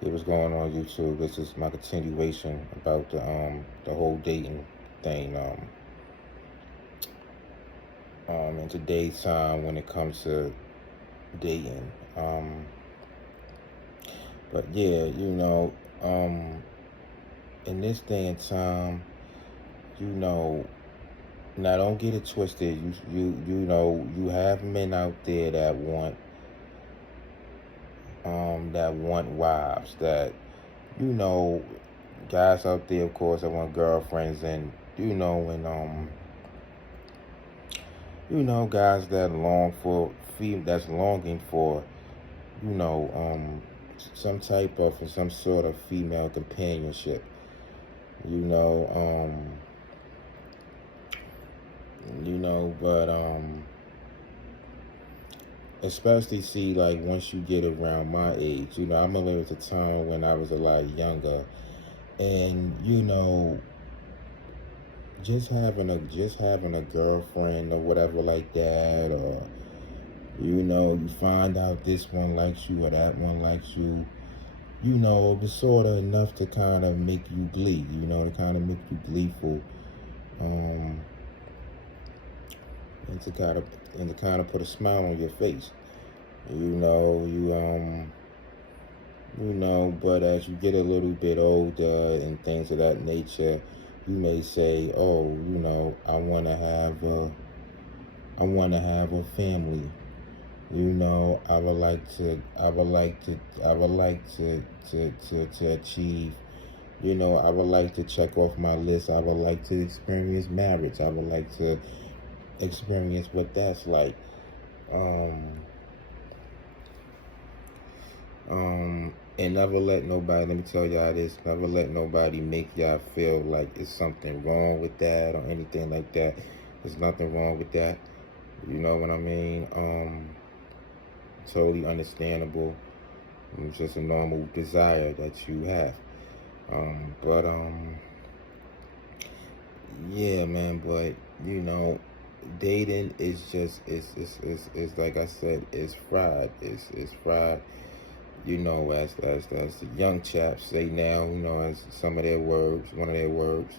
It was going on YouTube. This is my continuation about the whole dating thing. In today's time when it comes to dating. But yeah, in this day and time, you know, now don't get it twisted. You have men out there that want wives, that you know guys out there, of course, that want girlfriends, and guys that long for that's longing for you know some sort of female companionship. you know but especially, see, like, once you get around my age, I'm a little at the time when I was a lot younger, and just having a girlfriend or whatever like that, or you find out this one likes you or that one likes you. It was sort of enough to kind of make you glee. To kind of make you gleeful, um, and to kind of put a smile on your face. But as you get a little bit older and things of that nature, you may say, "Oh, I want to have a family. I would like to achieve. I would like to check off my list. I would like to experience marriage. I would like to experience what that's like." Um, and never let nobody, let me tell y'all this, never let nobody make y'all feel like it's something wrong with that or anything like that. There's nothing wrong with that. You know what I mean? Totally understandable. It's just a normal desire that you have. But yeah, man. But dating is just is like I said, it's fried. It's fried. As the young chaps say now. As some of their words, one of their words.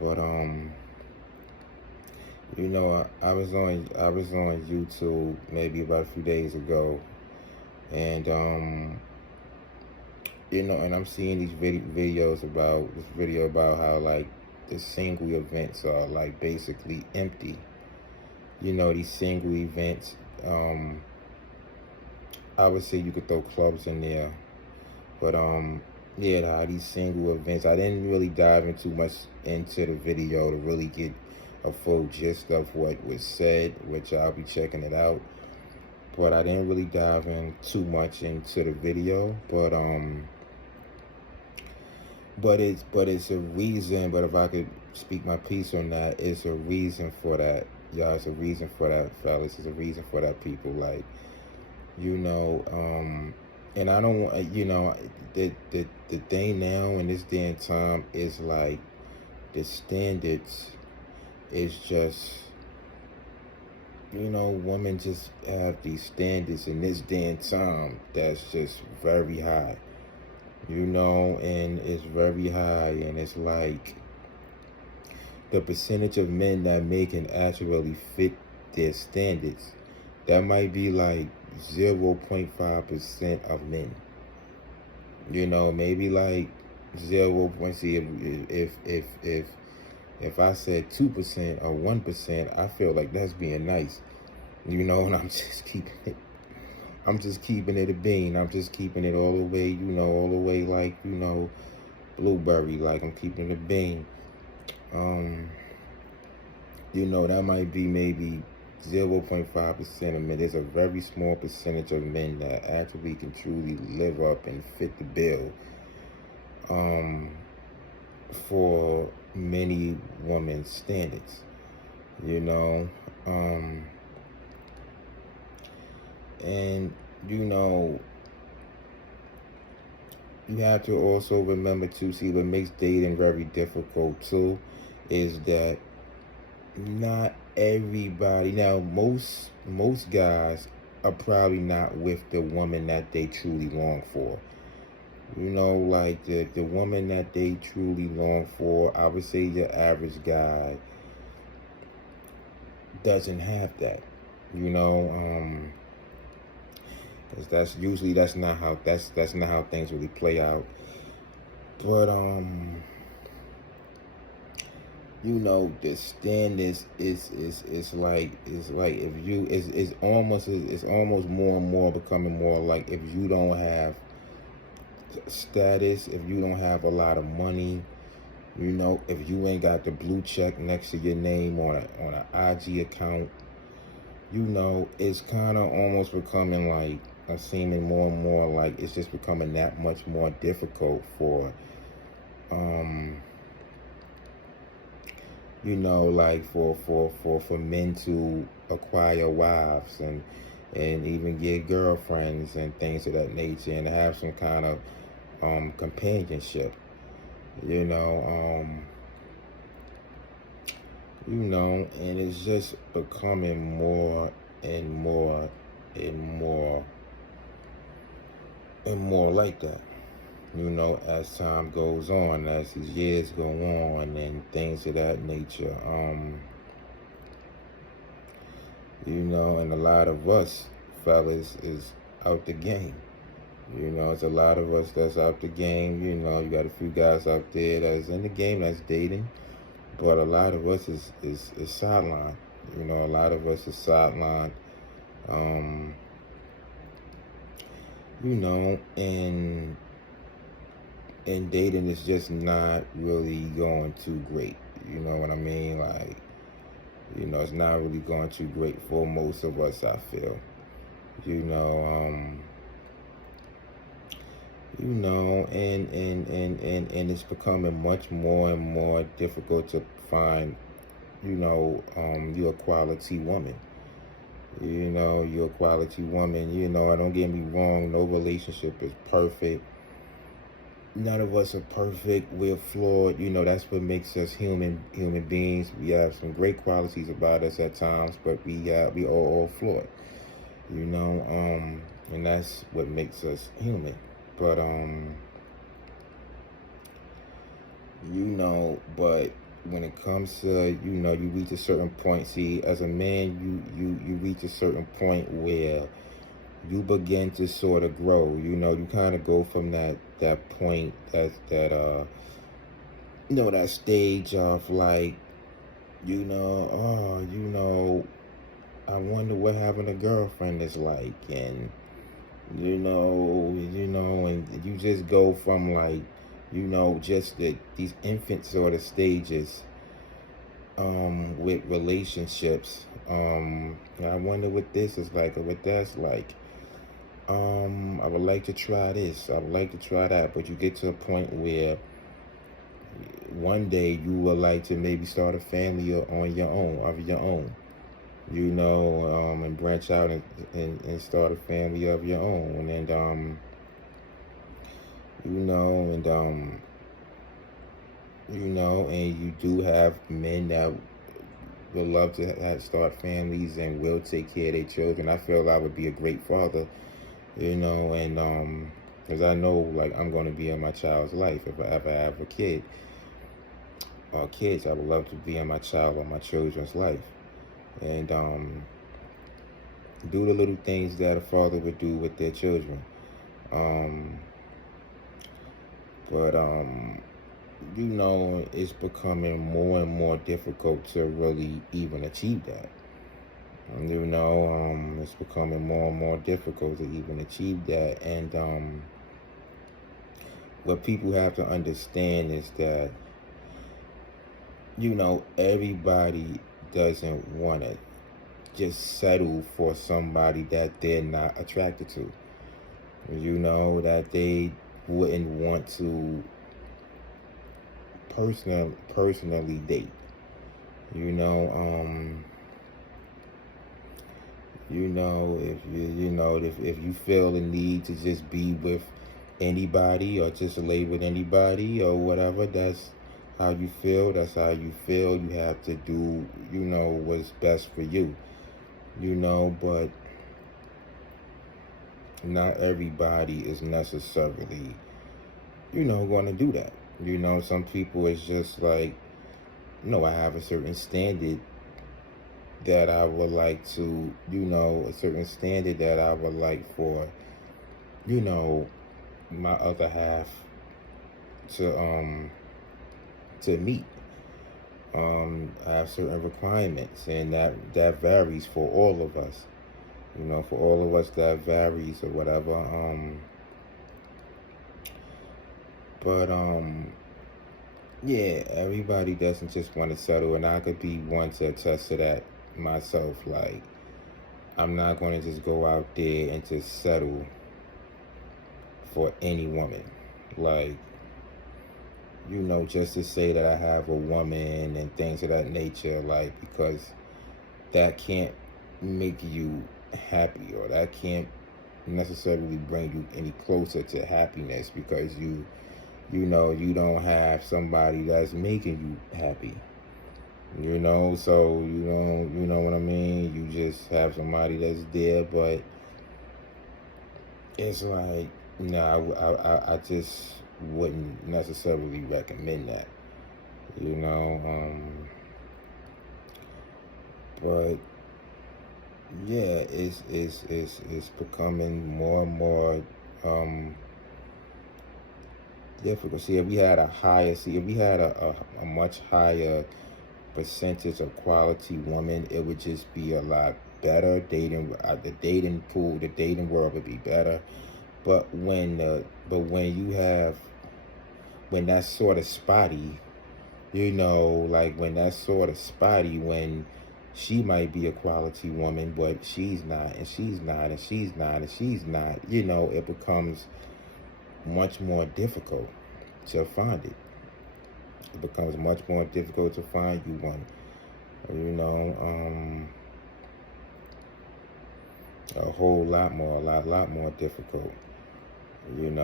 But I was on YouTube maybe about a few days ago, and and I'm seeing these videos about this video about how, like, the single events are, like, basically empty. These single events. I would say you could throw clubs in there, but yeah, how these single events. I didn't really dive in too much into the video to really get a full gist of what was said, which I'll be checking it out. But I didn't really dive in too much into the video. But it's a reason. But if I could speak my piece on that, it's a reason for that. Y'all, it's a reason for that, fellas. It's a reason for that, people. Like, and I don't want, the thing now in this day and time is, like, the standards is just, women just have these standards in this day and time that's just very high, and it's very high, and it's like the percentage of men that make and actually fit their standards, that might be like 0.5% of men. Maybe like 0. See, if I said 2% or 1%, I feel like that's being nice. And I'm just keeping it. I'm just keeping it a bean. I'm just keeping it all the way, all the way, like, blueberry. Like, I'm keeping it a bean. That might be maybe 0.5% of men. There's a very small percentage of men that actually can truly live up and fit the bill for many women's standards. And you have to also remember to see what makes dating very difficult too is that not everybody, now most guys are probably not with the woman that they truly long for. You know, like the woman that they truly long for, I would say the average guy doesn't have that. You know, 'cause that's usually that's not how things really play out. But you know, the stand is like if you it's almost more and more becoming more like if you don't have status, if you don't have a lot of money, you know, if you ain't got the blue check next to your name on an IG account, you know, it's kind of almost becoming like seeming more and more like it's just becoming that much more difficult for um you know, like for men to acquire wives and even get girlfriends and things of that nature and have some kind of companionship, you know, and it's just becoming more and more and more and more like that, you know, as time goes on, as these years go on and things of that nature. You know, and a lot of us fellas is out the game. You know, it's a lot of us that's out the game. You know, you got a few guys out there that's in the game that's dating, but a lot of us is sidelined. You know, a lot of us is sidelined. Um, you know, and dating is just not really going too great. You know what I mean? Like, you know, it's not really going too great for most of us, I feel. You know, and it's becoming much more and more difficult to find, you know, you a quality woman. You know, you're a quality woman. You know, don't get me wrong, no relationship is perfect. None of us are perfect. We're flawed. You know, that's what makes us human beings. We have some great qualities about us at times, but we all flawed. You know, and that's what makes us human. But you know, but when it comes to, you know, you reach a certain point. See, as a man, you reach a certain point where you begin to sort of grow. You know, you kind of go from that point you know, that stage of like, you know, oh, you know, I wonder what having a girlfriend is like, and and you just go from like, you know, just these infant sort of stages with relationships. I wonder what this is like or what that's like. I would like to try this. I would like to try that. But you get to a point where one day you would like to maybe start a family on your own, of your own. You know, and branch out and start a family of your own. And you know, and and you do have men that would love to start families and will take care of their children. I feel I would be a great father, you know, and because I know, like, I'm going to be in my child's life if I ever have a kid or kids. I would love to be in my child or my children's life, and do the little things that a father would do with their children. Um, but you know, it's becoming more and more difficult to really even achieve that. You know, it's becoming more and more difficult to even achieve that. And what people have to understand is that, you know, everybody doesn't want to just settle for somebody that they're not attracted to. You know, that they wouldn't want to personally date. You know, if you feel the need to just be with anybody or just lay with anybody or whatever, that's how you feel. That's how you feel. You have to do, you know, what's best for you. You know, but not everybody is necessarily going to do that. Some people it's just like, I have a certain standard that I would like to, a certain standard that I would like for, you know, my other half to meet. I have certain requirements, and that varies for all of us. For all of us that varies or whatever. But yeah, everybody doesn't just want to settle, and I could be one to attest to that myself. Like, I'm not going to just go out there and just settle for any woman. Like, just to say that I have a woman and things of that nature, like, because that can't make you happy, or that can't necessarily bring you any closer to happiness, because you don't have somebody that's making you happy. So you know what I mean? You just have somebody that's there, but it's like, no, I just wouldn't necessarily recommend that, but yeah, it's becoming more and more difficult. If we had a much higher percentage of quality women, it would just be a lot better. The dating pool, the dating world would be better. But when that's sort of spotty, like when that's sort of spotty, when she might be a quality woman, but she's not, and she's not, and she's not, and she's not, it becomes much more difficult to find it. It becomes much more difficult to find you one. A whole lot more, a lot more difficult. And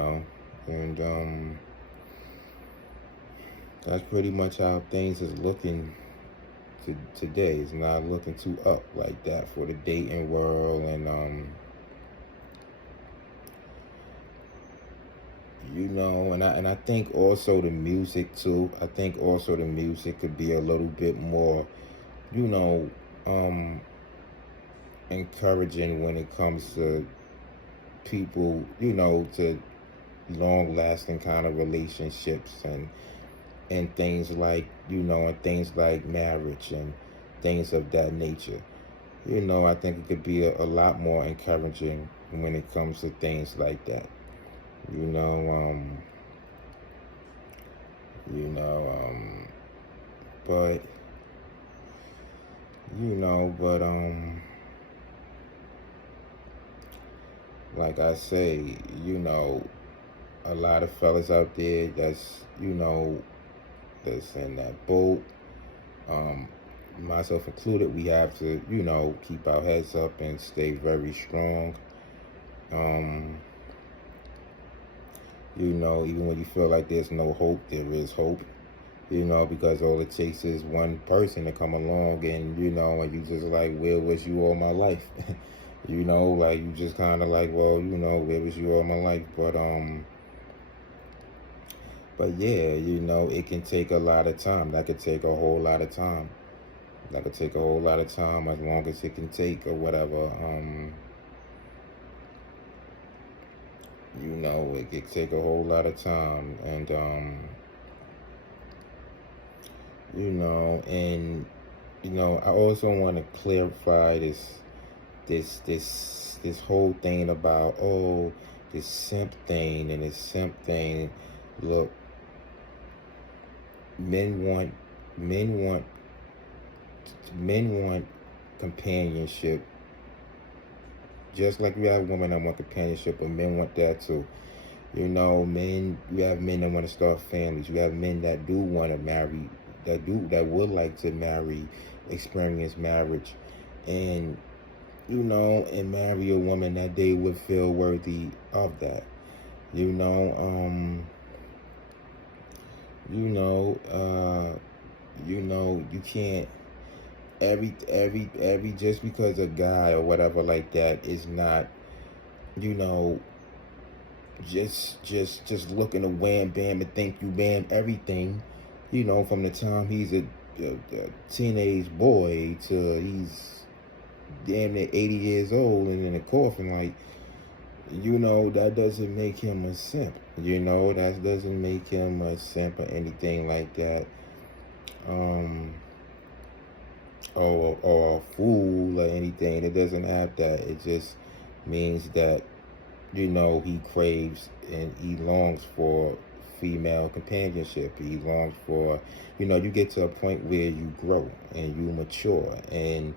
that's pretty much how things is looking today. It's not looking too up like that for the dating world, and and I think also the music too. I think also the music could be a little bit more, encouraging when it comes to people, to long lasting kind of relationships, and things like, and things like marriage and things of that nature. I think it could be a lot more encouraging when it comes to things like that. you know, um, you know, but, but, like I say, a lot of fellas out there that's in that boat, myself included. We have to, keep our heads up and stay very strong. Even when you feel like there's no hope, there is hope. Because all it takes is one person to come along, and and you just like, where was you all my life? Like, you just kind of like, well, where was you all my life? But yeah, it can take a lot of time. That could take a whole lot of time. That could take a whole lot of time, as long as it can take, or whatever. It could take a whole lot of time, and and I also want to clarify this whole thing about, this simp thing and this simp thing. Look, men want men want men want companionship, just like we have women that want companionship, but men want that too. You have men that want to start families. You have men that do want to marry, that would like to marry, experience marriage, and and marry a woman that they would feel worthy of that. You know, you know, uh, you can't, every just because a guy or whatever like that is not, you know, just looking to wham bam and think you bam everything, you know, from the time he's a teenage boy to he's damn near 80 years old and in a coffin. Like, you know, that doesn't make him a simp. You know, that doesn't make him a simp or anything like that. Or a fool or anything. It doesn't have that. It just means that, you know, he craves and he longs for female companionship. He longs for, you know, you get to a point where you grow and you mature and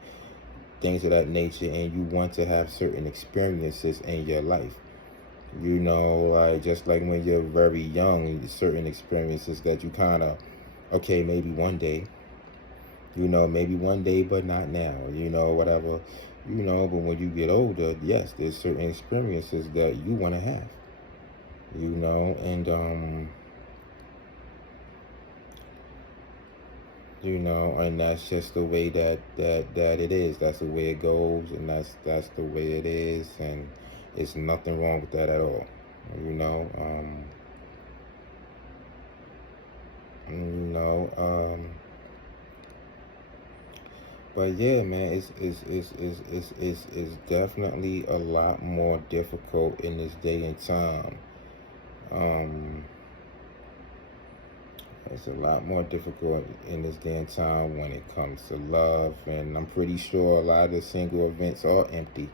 things of that nature, and you want to have certain experiences in your life. You know, like just like when you're very young, certain experiences that you kind of, okay, maybe one day, you know, maybe one day, but not now, you know, whatever, you know. But when you get older, yes, there's certain experiences that you want to have, you know, and, you know, and that's just the way that it is. That's the way it goes, and that's the way it is, and it's nothing wrong with that at all, you know. You know, but yeah, man, it's definitely a lot more difficult in this day and time. It's a lot more difficult in this day and time when it comes to love, and I'm pretty sure a lot of the single events are empty,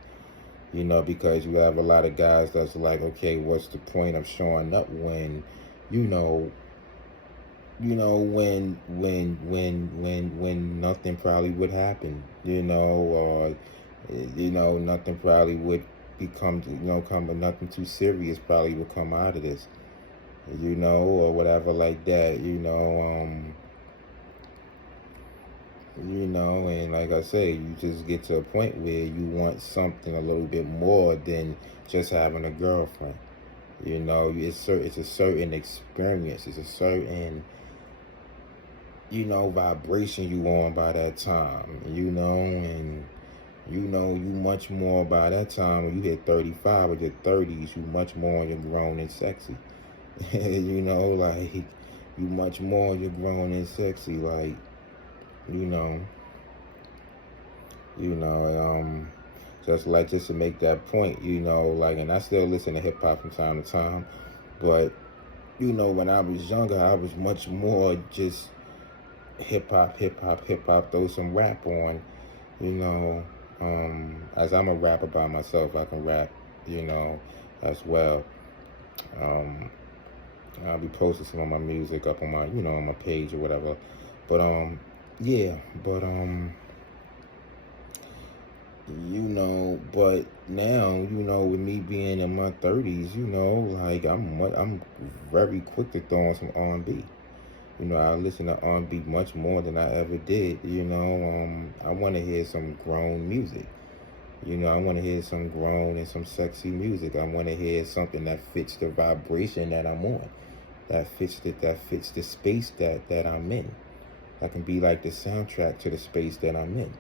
you know, because you have a lot of guys that's like, okay, what's the point of showing up when, you know, when nothing probably would happen, you know, or, you know, nothing probably would become, you know, nothing too serious probably would come out of this, you know, or whatever like that, you know, and like I say, you just get to a point where you want something a little bit more than just having a girlfriend. You know, it's a certain experience, it's a certain, you know, vibration you on by that time, you know, and you know, you much more by that time when you hit 35 or your 30s, you much more you're grown and sexy. You know, like, you much more you're grown and sexy, like, you know, you know, just to make that point, you know, like, and I still listen to hip hop from time to time, but, you know, when I was younger, I was much more just hip hop, throw some rap on, you know. As I'm a rapper by myself, I can rap, you know, as well. I'll be posting some of my music up on my, you know, on my page or whatever. But yeah, but you know, but now, you know, with me being in my 30s, you know, like I'm very quick to throw on some R&B. You know, I listen to R&B much more than I ever did. You know, I want to hear some grown music. You know, I want to hear some grown and some sexy music. I want to hear something that fits the vibration that I'm on, that fits the space that I'm in. That can be like the soundtrack to the space that I'm in.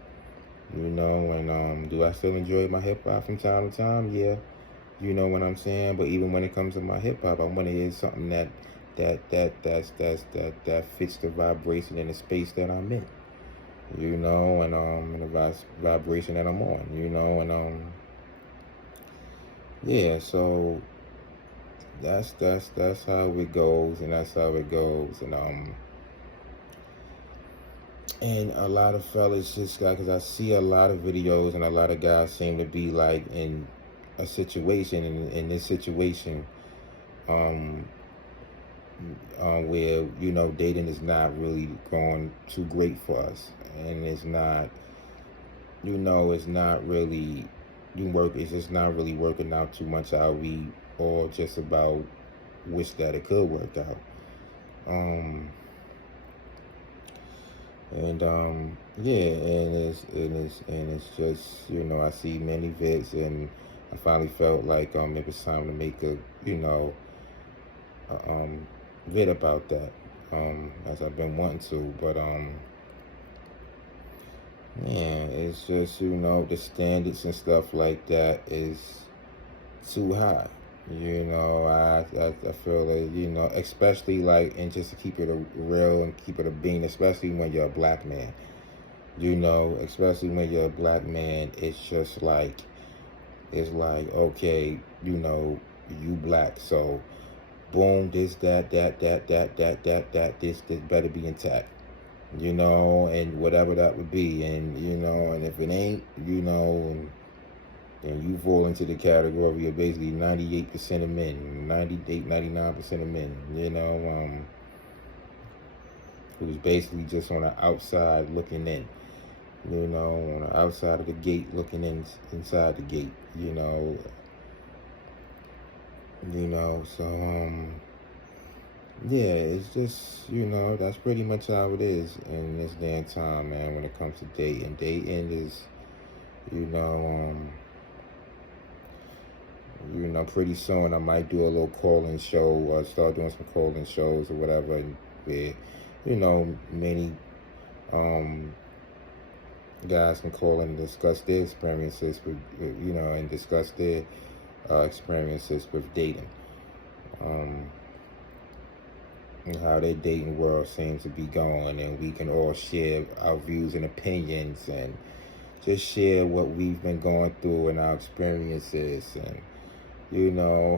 You know, and do I still enjoy my hip hop from time to time? Yeah, you know what I'm saying. But even when it comes to my hip hop, I want to hear something that fits the vibration and the space that I'm in. You know, and the vibration that I'm on. You know, and yeah. So that's how it goes, and that's how it goes, and a lot of fellas just got, because I see a lot of videos and a lot of guys seem to be like in a situation, in this situation, where, you know, dating is not really going too great for us, and it's not, you know, it's not really it's just not really working out too much how we all just about wish that it could work out. And yeah, and it's just, you know, I see many vids, and I finally felt like it was time to make a, you know, vid about that, as I've been wanting to. But man, it's just, you know, the standards and stuff like that is too high. You know, I feel like, you know, especially like, and just to keep it a real and keep it a bean, especially when you're a black man, you know, especially when you're a black man, it's like, okay, you know, you black, so boom, this, this better be intact, you know, and whatever that would be, and, you know, and if it ain't, you know, and you fall into the category of basically 98% of men, 98, 99% of men, you know, who's basically just on the outside looking in, you know, on the outside of the gate looking inside the gate, so, yeah, it's just, that's pretty much how it is in this damn time, man, when it comes to dating. Dating is, you know, pretty soon I might do a little call-in show, start doing some call-in shows or whatever, where, many guys can call and discuss their experiences with, and discuss their experiences with dating. And how their dating world seems to be going, and we can all share our views and opinions and just share what we've been going through and our experiences, and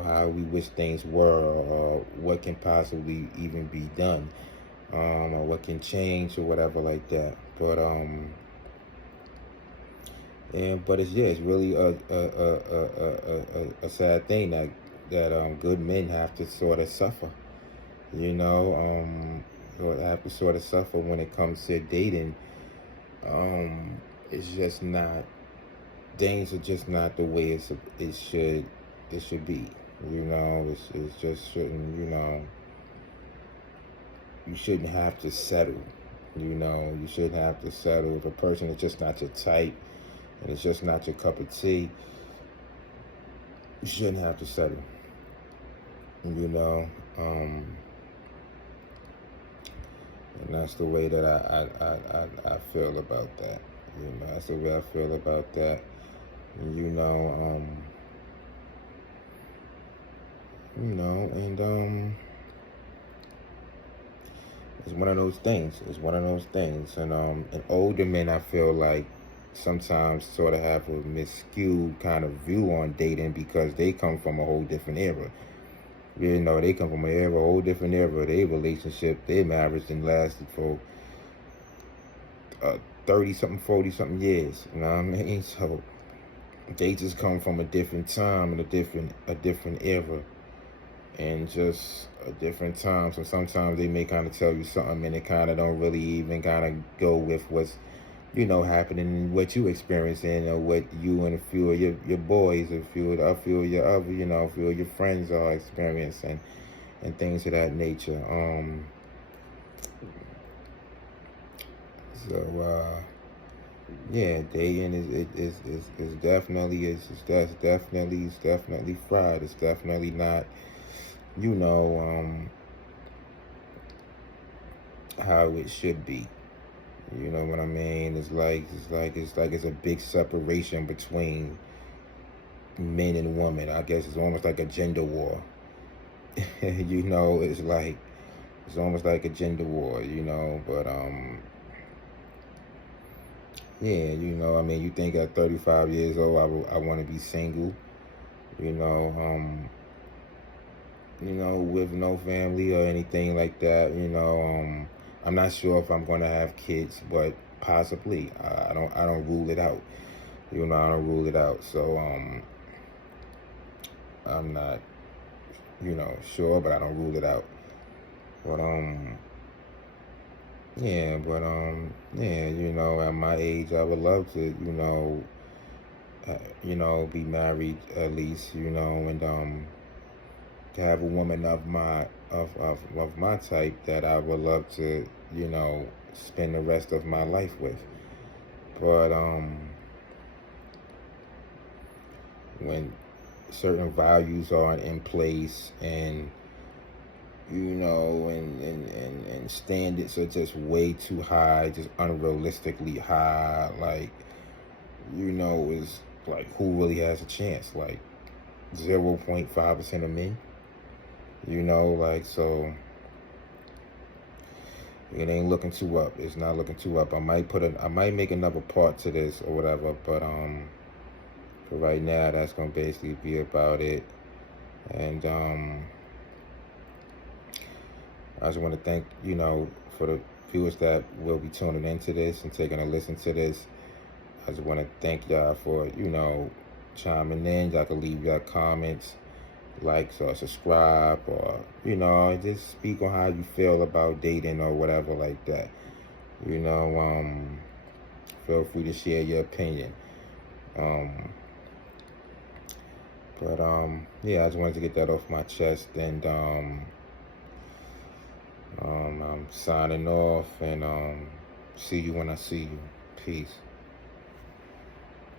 how we wish things were, or what can possibly even be done, or what can change or whatever like that. But it's really a sad thing that good men have to sort of suffer, have to sort of suffer when it comes to dating. It's just not, things are just not the way it should be. It's just shouldn't, you shouldn't have to settle. You shouldn't have to settle if a person is just not your type and it's just not your cup of tea. You shouldn't have to settle. And that's the way that I feel about that. That's the way I feel about that. And, it's one of those things. It's one of those things. And older men, I feel like, sometimes sort of have a miscued kind of view on dating because they come from a whole different era. They come from a whole different era. Their relationship, their marriage, and lasted for 30-something, 40-something years. You know what I mean? So they just come from a different time and a different era, and just a different time. So sometimes they may kind of tell you something, and it kind of don't really even kind of go with what's happening, what you experiencing, or what you and a few of your boys, a few of your other, a few of your friends are experiencing, and things of that nature. Dating is definitely fried. It's definitely not, how it should be. You know what I mean? It's like a big separation between men and women. I guess it's almost like a gender war. It's almost like a gender war, but you think at 35 years old I want to be single, with no family or anything like that, I'm not sure if I'm going to have kids, but possibly. I don't rule it out. I don't rule it out. So I'm not, sure, but I don't rule it out. But at my age, I would love to, be married at least, and to have a woman of my type that I would love to, spend the rest of my life with. But when certain values aren't in place, and and standards are just way too high, just unrealistically high, like, is like, who really has a chance? Like 0.5% of men. You know, like, so it ain't looking too up. It's not looking too up. I might make another part to this or whatever, but for right now, that's gonna basically be about it. And I just want to thank, you know, for the viewers that will be tuning into this and taking a listen to this. I just want to thank y'all for, you know, chiming in. Y'all can leave your comments, likes, or subscribe, or, you know, just speak on how you feel about dating or whatever like that. You know, feel free to share your opinion. Yeah, I just wanted to get that off my chest, and I'm signing off, and see you when I see you. Peace.